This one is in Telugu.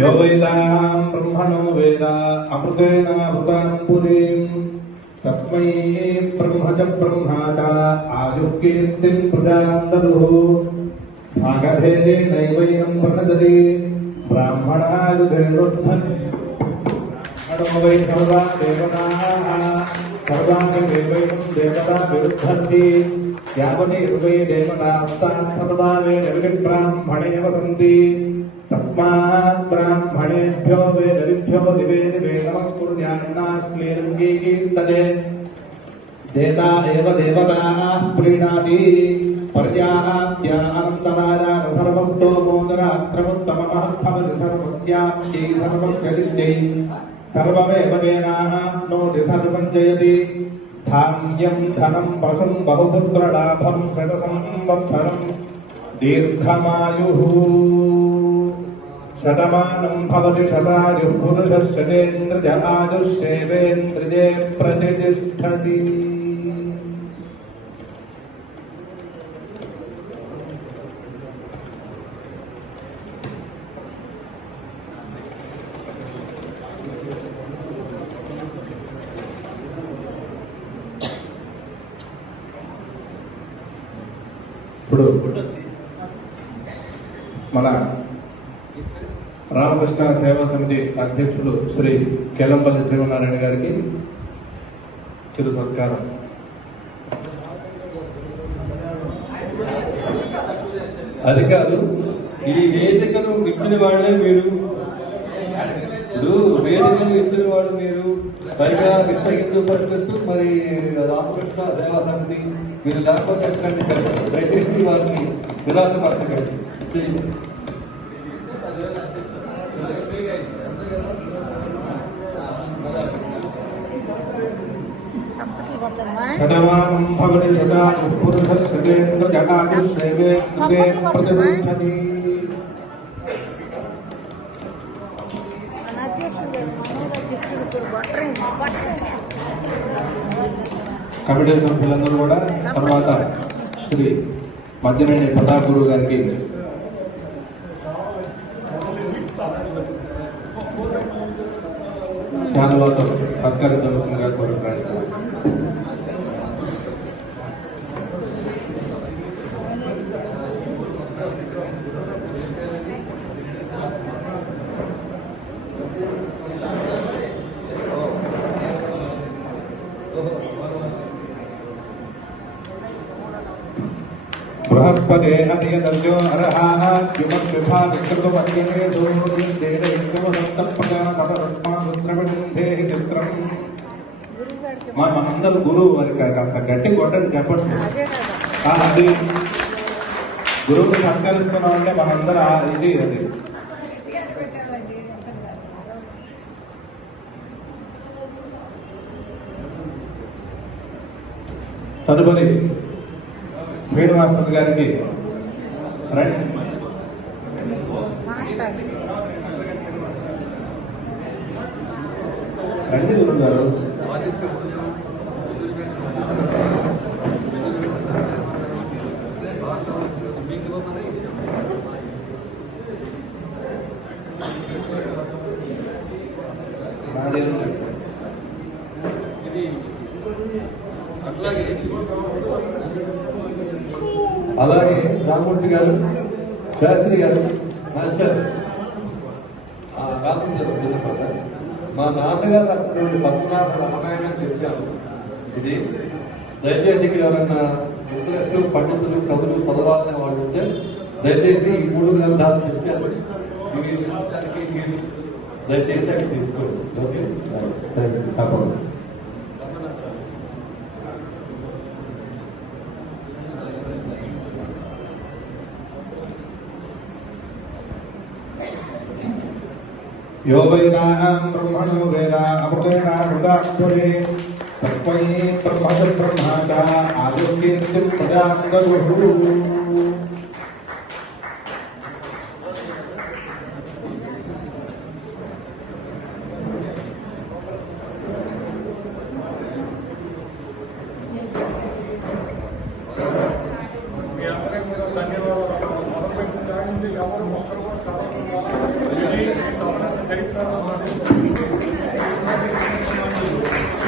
यो वेदां ब्रह्मणो वेद अमृतेन अमृतां पुरीं तस्मै ब्रह्म च ब्रह्मा च आयुर्कीर्तिं प्रदां ददुः भागधेयेनैवैनं प्रणदति ब्राह्मणायुधेरुद्धन् वै सर्वा देवताः सर्वाङ्गदेवैनं देवता विरुद्धन्ति यावनेर्वै देवतास्तात् सर्वा वै निर्विब्राह्मणे वसन्ति तस्मात् ब्राह्मणेभ्यो वेदविभ्यो दिवे दिवे नमस्कुर्यान्नास्क्लीर्गीकीर्तने देता एव देवताः प्रीणाति पर्याप्त्या अनन्तराजान सर्वस्तोमोदरात्रमुत्तममहत्थमति सर्वस्याप्यै सर्वस्य सिद्ध्यै सर्वमेव तेनाः नोति सर्वं जयति धान्यं धनं पशुं बहुपुत्रलाभं शतसंवत्सरं दीर्घमायुः शतमानं भवति शतायुः पुरुषश्चतेन्द्रिय आयुष्येवेन्द्रिये प्रतिष्ठति। ఇప్పుడు మన రామకృష్ణ సేవా సమితి అధ్యక్షులు శ్రీ కెలంపల్లి శ్రీమన్నారాయణ గారికి చిరు సత్కారం. అది కాదు, ఈ వేదికను ఇచ్చిన వాళ్ళే మీరు. ఇప్పుడు వేదికను ఇచ్చిన వాళ్ళు మీరు, పైగా ఇంత హిందూ పరిస్థితులు మరి రామకృష్ణ సేవా సమితి మీరు లేకపోతే ఎట్లాంటి దయచేసి వారిని విలాసపరచకండి. शतमानं भवति शतायुः पुरुषश्चतेन्द्रिय आयुष्येवेन्द्रिये प्रतिष्ठति। కమిటీ సభ్యులందరూ కూడా తర్వాత శ్రీ మధ్యనేని ప్రతాప్ గురువు గారికి శాలువాతో సత్కరించవలసిందిగా కోరుతున్నాను. बृहस्पते अतियदर्यो अर्हाः विमद्विभाविकृतमर्यने सूर्येन इष्टमदन्तप्रजातपरस्मापुत्रविन्धेः चित्रम्. మనందరూ గురువు వారికి కాస్త గట్టి కొట్టని చెప్పండి. అది గురువుని సత్కరిస్తున్నాం అంటే మనందరూ ఇది అది తదుపరి శ్రీనివాసరావు గారికి రండి గురువు గారు. అలాగే రామూర్తి గారు, శాస్త్రి గారు, మాస్టర్ రామచంద్ర మా నాన్నగారు అక్కడ పద్మనాభ రామాయణం తెచ్చాము. ఇది దయచేసి ఎవరన్నా ఇంట్రెస్ట్ పండితులు కవులు చదవాలనే వాళ్ళు ఉంటే దయచేసి ఈ 3 గ్రంథాలు తెచ్చాము. ఇవి దయచేసి అవి తీసుకోండి. ఓకే, తప్పకుండా. यो वेदां ब्रह्मणो वेद अमृतेन अमृतां पुरीं तस्मै ब्रह्म च ब्रह्मा च आयुर्कीर्तिं प्रदां ददुः. వెంకటరమణ